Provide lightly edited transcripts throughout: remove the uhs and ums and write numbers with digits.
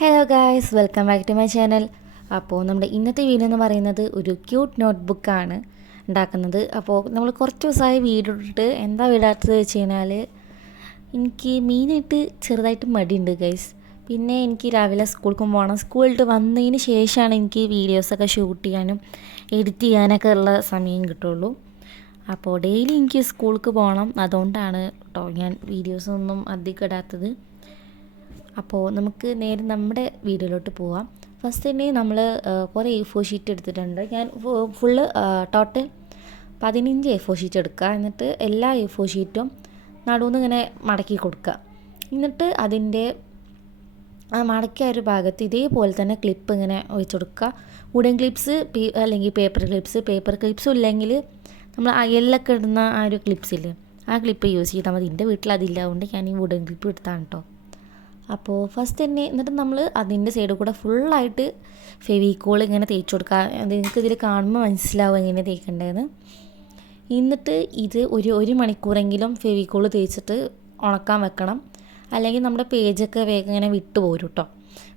Hello guys, welcome back to my channel. അപ്പോൾ നമ്മുടെ ഇന്നത്തെ വീഡിയോ എന്ന് പറയുന്നത് ഒരു ക്യൂട്ട് നോട്ട്ബുക്കാണ് ഉണ്ടാക്കുന്നത്. അപ്പോൾ നമ്മൾ കുറച്ച് ദിവസമായി വീഡിയോ ഇട്ടിട്ട് എന്താ വിടാത്തത് വെച്ച് കഴിഞ്ഞാൽ എനിക്ക് മെയിനായിട്ട് ചെറുതായിട്ട് മടിയുണ്ട് ഗൈസ്. പിന്നെ എനിക്ക് രാവിലെ സ്കൂളിൽ പോകണം. സ്കൂളിൽ വന്നതിന് ശേഷമാണ് എനിക്ക് വീഡിയോസൊക്കെ ഷൂട്ട് ചെയ്യാനും എഡിറ്റ് ചെയ്യാനൊക്കെ ഉള്ള സമയം കിട്ടുള്ളൂ. അപ്പോൾ ഡെയിലി എനിക്ക് സ്കൂളിൽ പോകണം, അതുകൊണ്ടാണ് കേട്ടോ ഞാൻ വീഡിയോസൊന്നും അധികം ഇടാത്തത്. അപ്പോൾ നമുക്ക് നേരെ നമ്മുടെ വീഡിയോയിലോട്ട് പോവാം. ഫസ്റ്റ് തന്നെ നമ്മൾ കുറേ A4 ഷീറ്റ് എടുത്തിട്ടുണ്ട്. ഞാൻ ഫുള്ള് ടോട്ടൽ 15 A4 ഷീറ്റ് എടുക്കുക. എന്നിട്ട് എല്ലാ A4 ഷീറ്റും നടുവെന്ന് ഇങ്ങനെ മടക്കി കൊടുക്കുക. എന്നിട്ട് അതിൻ്റെ മടക്കിയ ഒരു ഭാഗത്ത് ഇതേപോലെ തന്നെ ക്ലിപ്പ് ഇങ്ങനെ വെച്ച് കൊടുക്കുക. വുഡൻ ക്ലിപ്സ് അല്ലെങ്കിൽ പേപ്പർ ക്ലിപ്സും ഇല്ലെങ്കിൽ നമ്മൾ അയലിലൊക്കെ ഇടുന്ന ആ ഒരു ക്ലിപ്സില്ലേ, ആ ക്ലിപ്പ് യൂസ് ചെയ്താൽ മതി. എൻ്റെ വീട്ടിൽ അതില്ല, അതുകൊണ്ട് ഞാൻ ഈ വുഡൻ ക്ലിപ്പ് എടുത്താണ് കേട്ടോ. അപ്പോൾ ഫസ്റ്റ് തന്നെ എന്നിട്ട് നമ്മൾ അതിൻ്റെ സൈഡിൽ കൂടെ ഫുള്ളായിട്ട് ഫെവിക്കോൾ ഇങ്ങനെ തേച്ച് കൊടുക്കുക. അത് നിങ്ങൾക്ക് ഇതിൽ കാണുമ്പോൾ മനസ്സിലാവും എങ്ങനെ തേക്കേണ്ടതെന്ന്. എന്നിട്ട് ഇത് ഒരു മണിക്കൂറെങ്കിലും ഫെവിക്കോൾ തേച്ചിട്ട് ഉണക്കാൻ വെക്കണം. അല്ലെങ്കിൽ നമ്മുടെ പേജൊക്കെ വേഗം ഇങ്ങനെ വിട്ടു പോരും കേട്ടോ.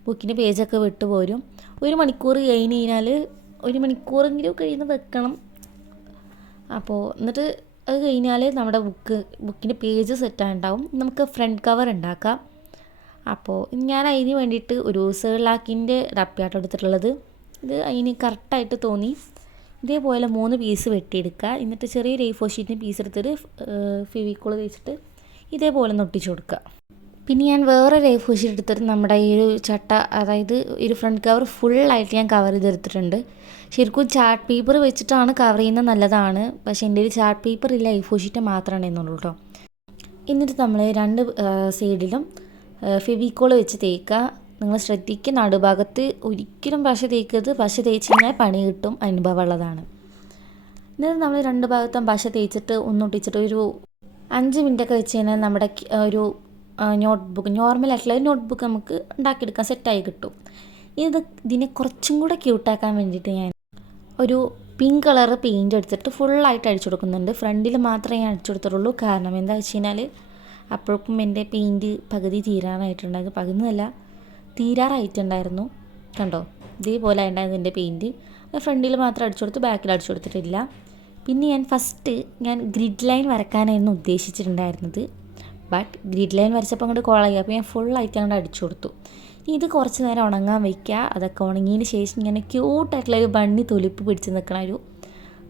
ബുക്കിൻ്റെ പേജൊക്കെ വിട്ടു പോരും. 1 മണിക്കൂർ കഴിഞ്ഞ് കഴിഞ്ഞാൽ 1 മണിക്കൂറെങ്കിലും കഴിഞ്ഞ് വെക്കണം. അപ്പോൾ എന്നിട്ട് അത് കഴിഞ്ഞാൽ നമ്മുടെ ബുക്കിൻ്റെ പേജ് സെറ്റായിട്ടുണ്ടാവും. നമുക്ക് ഫ്രണ്ട് കവർ ഉണ്ടാക്കാം. അപ്പോൾ ഞാൻ അതിന് വേണ്ടിയിട്ട് ഒരു സേർലാക്കിൻ്റെ ഡപ്പയാട്ടോ എടുത്തിട്ടുള്ളത്. ഇത് അതിന് കറക്റ്റായിട്ട് തോന്നി. ഇതേപോലെ 3 പീസ് വെട്ടിയെടുക്കുക. എന്നിട്ട് ചെറിയൊരു A4 ഷീറ്റിന് പീസ് എടുത്തിട്ട് ഫെവിക്കോൾ തേച്ചിട്ട് ഇതേപോലെ ഒട്ടിച്ചു കൊടുക്കുക. പിന്നെ ഞാൻ വേറൊരു A4 ഷീറ്റ് എടുത്തിട്ട് നമ്മുടെ ഈ ഒരു ചട്ട, അതായത് ഒരു ഫ്രണ്ട് കവർ ഫുള്ളായിട്ട് ഞാൻ കവർ ചെയ്തെടുത്തിട്ടുണ്ട്. ശരിക്കും ചാർട്ട് പേപ്പർ വെച്ചിട്ടാണ് കവർ ചെയ്യുന്നത് നല്ലതാണ്, പക്ഷേ എൻ്റെ ഒരു ചാർട്ട് പേപ്പർ ഇല്ല, A4 ഷീറ്റ് മാത്രമാണ് എന്നുള്ളൂ കേട്ടോ. എന്നിട്ട് നമ്മൾ 2 സൈഡിലും ഫെവിക്കോൾ വെച്ച് തേക്കുക. നിങ്ങൾ ശ്രദ്ധിക്കുക, നടുഭാഗത്ത് ഒരിക്കലും പശ തേക്കരുത്. പശ തേച്ച് കഴിഞ്ഞാൽ പണി കിട്ടും, അനുഭവമുള്ളതാണ്. എന്നിട്ട് നമ്മൾ 2 ഭാഗത്തും പശ തേച്ചിട്ട് ഒന്നൊട്ടിച്ചിട്ട് ഒരു 5 മിനിറ്റൊക്കെ വെച്ച് കഴിഞ്ഞാൽ നമ്മുടെ നോട്ട്ബുക്ക്, നോർമലായിട്ടുള്ള ഒരു നോട്ട്ബുക്ക് നമുക്ക് ഉണ്ടാക്കിയെടുക്കാൻ സെറ്റായി കിട്ടും. ഇതിനെ കുറച്ചും കൂടെ ക്യൂട്ടാക്കാൻ വേണ്ടിയിട്ട് ഞാൻ ഒരു പിങ്ക് കളർ പെയിൻറ്റ് എടുത്തിട്ട് ഫുള്ളായിട്ട് അടിച്ചു കൊടുക്കുന്നുണ്ട്. ഫ്രണ്ടിൽ മാത്രമേ ഞാൻ അടിച്ചു കൊടുത്തിട്ടുള്ളൂ. കാരണം എന്താ വെച്ച് കഴിഞ്ഞാൽ അപ്പോഴേക്കും എൻ്റെ പെയിൻറ്റ് പകുതി തീരാനായിട്ടുണ്ടായിരുന്നു. പകുതിയല്ല, തീരാറായിട്ടുണ്ടായിരുന്നു. കണ്ടോ, ഇതേപോലെ ഉണ്ടായിരുന്നു എൻ്റെ പെയിൻറ്റ്. ഫ്രണ്ടിൽ മാത്രം അടിച്ചു കൊടുത്ത്, ബാക്കിൽ അടിച്ചു കൊടുത്തിട്ടില്ല. പിന്നെ ഞാൻ ഗ്രിഡ് ലൈൻ വരക്കാനായിരുന്നു ഉദ്ദേശിച്ചിട്ടുണ്ടായിരുന്നത്. ബട്ട് ഗ്രിഡ് ലൈൻ വരച്ചപ്പോൾ അങ്ങോട്ട് കോളായി. അപ്പോൾ ഞാൻ ഫുള്ളായിട്ട് അങ്ങോട്ട് അടിച്ചു കൊടുത്തു. ഇത് കുറച്ച് നേരം ഉണങ്ങാൻ വയ്ക്കുക. അതൊക്കെ ഉണങ്ങിയതിന് ശേഷം ഇങ്ങനെ ക്യൂട്ടായിട്ടുള്ള ഒരു ബണ്ണി തൊലിപ്പ് പിടിച്ച് നിൽക്കണ ഒരു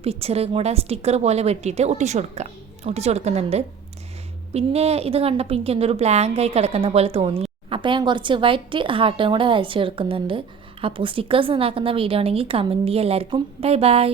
പിക്ചറും കൂടെ സ്റ്റിക്കർ പോലെ വെട്ടിയിട്ട് ഒട്ടിച്ചു കൊടുക്കുന്നുണ്ട്. പിന്നെ ഇത് കണ്ടപ്പോൾ എനിക്ക് എന്തൊരു ബ്ലാങ്കായി കിടക്കുന്ന പോലെ തോന്നി. അപ്പോൾ ഞാൻ കുറച്ച് വൈറ്റ് ഹാർട്ടും കൂടെ വരച്ചെടുക്കുന്നുണ്ട്. അപ്പോൾ സ്റ്റിക്കേഴ്സ് ഉണ്ടാക്കുന്ന വീഡിയോ ആണെങ്കിൽ കമൻറ്റ് ചെയ്യുക. എല്ലാവർക്കും ബൈ ബൈ.